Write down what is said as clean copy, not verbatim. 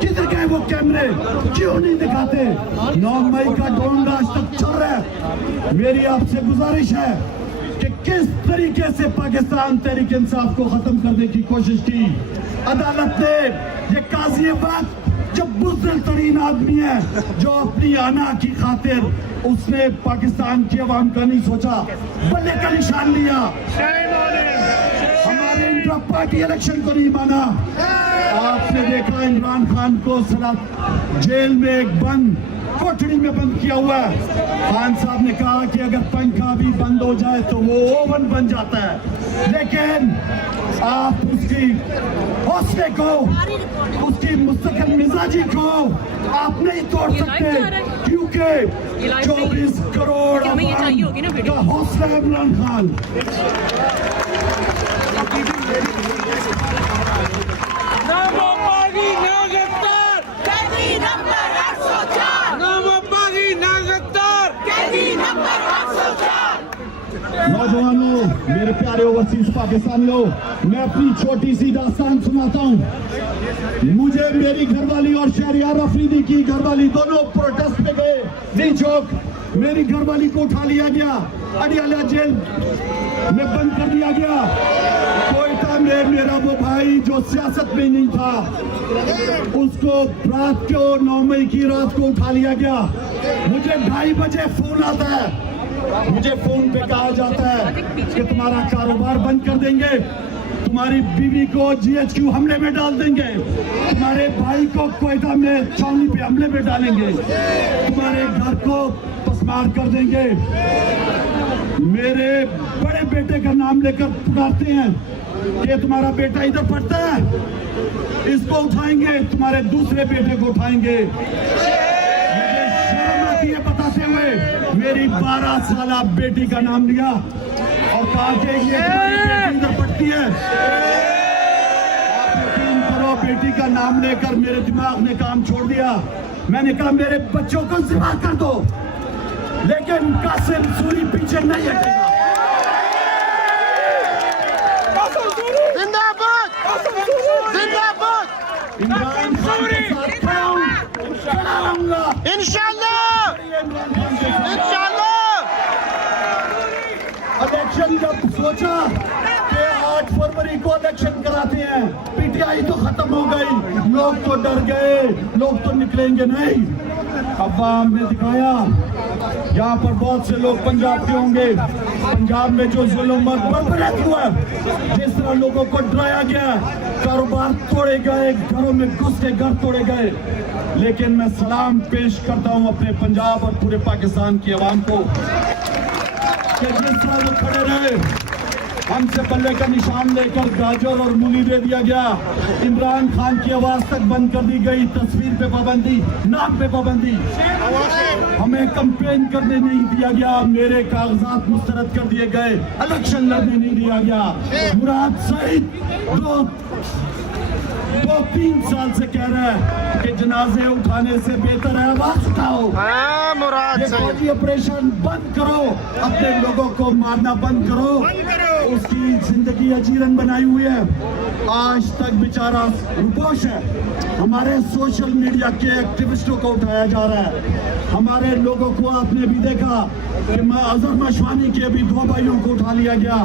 किधर गए वो कैमरे, क्यों नहीं दिखाते? 9 मई का ड्रोन राज तक चल रहा है। मेरी आपसे गुजारिश है कि किस तरीके से पाकिस्तान तहरीक इंसाफ को खत्म करने की कोशिश की। अदालत ने ये काजी बात जो बुज़दिल तरीन आदमी है, जो अपनी आना की खातिर उसने पाकिस्तान की आवाम का नहीं सोचा, बल्ले का निशान लिया, हमारे इंट्रा पार्टी इलेक्शन को नहीं माना। आपने देखा इमरान खान को जेल में एक बंद कोठड़ी में बंद किया हुआ है। खान साहब ने कहा कि अगर पंखा भी बंद हो जाए तो वो ओवन बन जाता है, लेकिन आप उसकी हौसले को, उसकी मुस्तकिल मिजाजी को आप नहीं तोड़ सकते, क्योंकि 24 करोड़ का हौसला है इमरान खान। नौजवानों, मेरे प्यारे ओवरसीज पाकिस्तानियों, मैं अपनी छोटी सी दास्तान सुनाता हूँ। मुझे मेरी घरवाली और शहरियार अफरीदी की घरवाली दोनों प्रोटेस्ट पे गए दी चौक। मेरी घरवाली को उठा लिया गया, अडियाला जेल में बंद कर दिया गया। कोयटा में मेरा वो भाई जो सियासत में नहीं था, उसको रात को 9 मई की रात को उठा लिया गया। मुझे 2:30 बजे फोन आता है, मुझे फोन पे कहा जाता है कि तुम्हारा कारोबार बंद कर देंगे, तुम्हारी बीवी को GHQ हमले में डाल देंगे, तुम्हारे भाई को कोयटा में छावनी पे हमले में डालेंगे, तुम्हारे घर को पसमार कर देंगे। मेरे बड़े बेटे का नाम लेकर पुकारते हैं कि तुम्हारा बेटा इधर पढ़ता है, इसको उठाएंगे, तुम्हारे दूसरे बेटे को उठाएंगे। बताते हुए मेरी 12 साला बेटी का नाम लिया और कहा कि ये बेटी इधर पढ़ती है। आप यकीन करो, बेटी का नाम लेकर मेरे दिमाग ने काम छोड़ दिया। मैंने कहा मेरे बच्चों को जिम्मा कर दो, लेकिन कासिम सूरी पीछे नहीं हटेगा। जिंदाबाद, जिंदाबाद। इमरान खान के साथ खड़ा रहूंगा, इंशाल्लाह, इंशाल्लाह। इलेक्शन जब सोचा कि 8 फरवरी को इलेक्शन कराते हैं, PTI तो खत्म हो गई, लोग तो डर गए, लोग तो निकलेंगे नहीं। अवाम ने दिखाया, यहाँ पर बहुत से लोग पंजाब के होंगे, पंजाब में जो जुल्म बरकरार हुआ, जिस तरह लोगों को डराया गया, कारोबार तोड़े गए, घरों में घुस के घर तोड़े गए। लेकिन मैं सलाम पेश करता हूँ अपने पंजाब और पूरे पाकिस्तान की आवाम को कि जिस तरह वो खड़े रहे, हमसे बल्ले का निशान लेकर गाजर और मूली दे दिया गया, इमरान खान की आवाज तक बंद कर दी गई, तस्वीर पे पाबंदी, नाम पे पाबंदी, हमें कंपेन करने नहीं दिया गया, मेरे कागजात मुस्तरद कर दिए गए, इलेक्शन लड़ने नहीं दिया गया। मुराद सईद 2-3 साल से कह रहा है कि जनाजे उठाने से बेहतर है आवाज उठाओ, मुराद ये फौजी ऑपरेशन बंद करो, अपने लोगों को मारना बंद करो। उसकी जिंदगी अजीरन बनाई हुई है, आज तक बेचारा रुपोश है। हमारे सोशल मीडिया के एक्टिविस्टों को उठाया जा रहा है, हमारे लोगों को आपने भी देखा कि अजहर मशवानी के भी 2 भाइयों को उठा लिया गया।